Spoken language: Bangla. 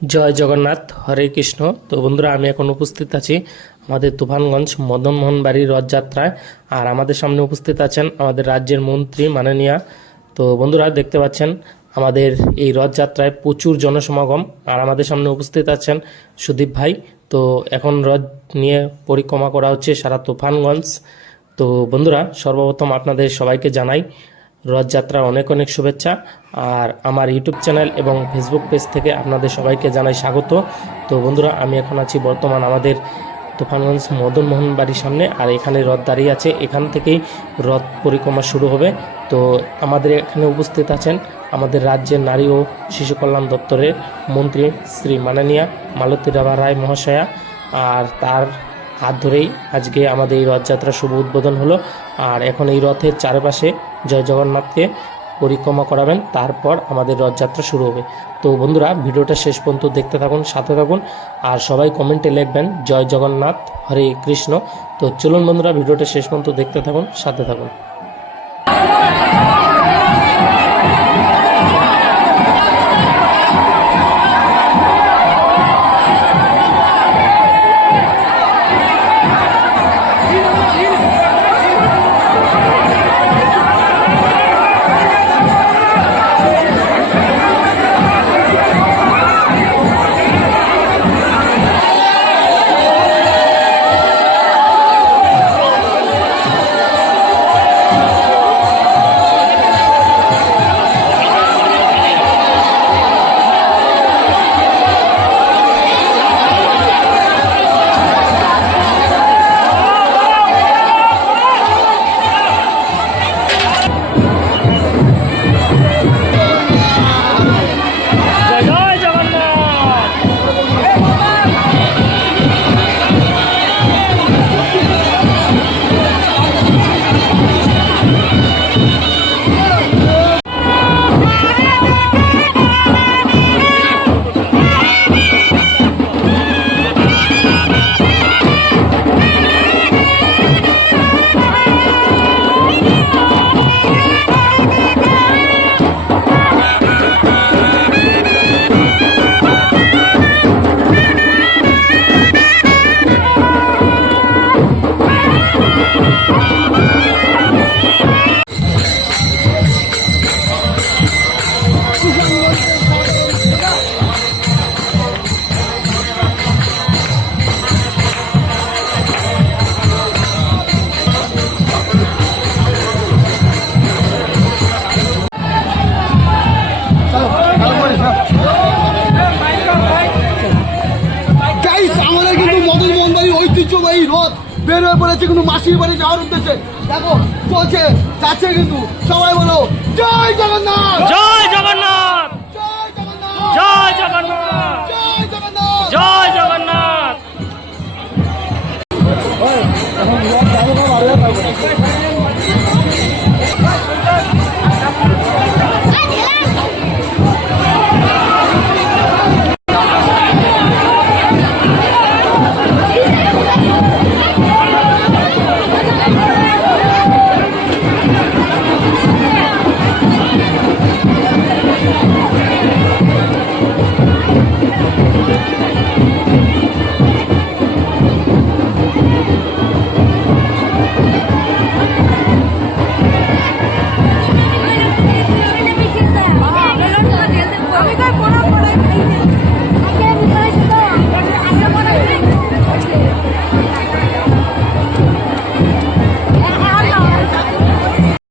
জয় জগন্নাথ, হরে কৃষ্ণ। তো বন্ধুরা, আমি এখন উপস্থিত আছি আমাদের তুফানগঞ্জ মদনমোহন বাড়ির রথযাত্রায়। আর আমাদের সামনে উপস্থিত আছেন আমাদের রাজ্যের মন্ত্রী মাননীয়া। তো বন্ধুরা, দেখতে পাচ্ছেন আমাদের এই রথযাত্রায় প্রচুর জনসমাগম। আর আমাদের সামনে উপস্থিত আছেন সুদীপ ভাই। তো এখন রথ নিয়ে পরিক্রমা করা হচ্ছে সারা তুফানগঞ্জ। তো বন্ধুরা, সর্বপ্রথম আপনাদের সবাইকে জানাই রথযাত্রার অনেক অনেক শুভেচ্ছা। আর আমার ইউটিউব চ্যানেল এবং ফেসবুক পেজ থেকে আপনাদের সবাইকে জানাই স্বাগত। তো বন্ধুরা, আমি এখন আছি বর্তমান আমাদের তুফানগঞ্জ মদনমোহন বাড়ির সামনে। আর এখানে রথ দাঁড়িয়ে আছে, এখান থেকেই রথ পরিক্রমা শুরু হবে। তো আমাদের এখানে উপস্থিত আছেন আমাদের রাজ্যের নারী ও শিশু কল্যাণ দপ্তরের মন্ত্রী শ্রী মাননীয়া মালতী রাভা রায় মহাশয়া। আর তার হাত ধরেই আজকে আমাদের এই রথযাত্রা শুভ উদ্বোধন হলো। আর এখন এই রথের চারপাশে জয় জগন্নাথকে পরিক্রমা করাবেন, তারপর আমাদের রথযাত্রা শুরু হবে। তো বন্ধুরা, ভিডিওটা শেষ পর্যন্ত দেখতে থাকুন, সাথে থাকুন। আর সবাই কমেন্টে লিখবেন জয় জগন্নাথ, হরে কৃষ্ণ। তো চলুন বন্ধুরা, ভিডিওটা শেষ পর্যন্ত দেখতে থাকুন, সাথে থাকুন। ঐতিহ্যবাহী রথ বের হয়ে পড়েছে কিন্তু মাসির বাড়ি যাওয়ার উদ্দেশ্যে। দেখো চলছে, যাচ্ছে কিন্তু। সবাই বলো জয় জগন্নাথ, জয় জগন্নাথ, জয় জগন্নাথ, জয়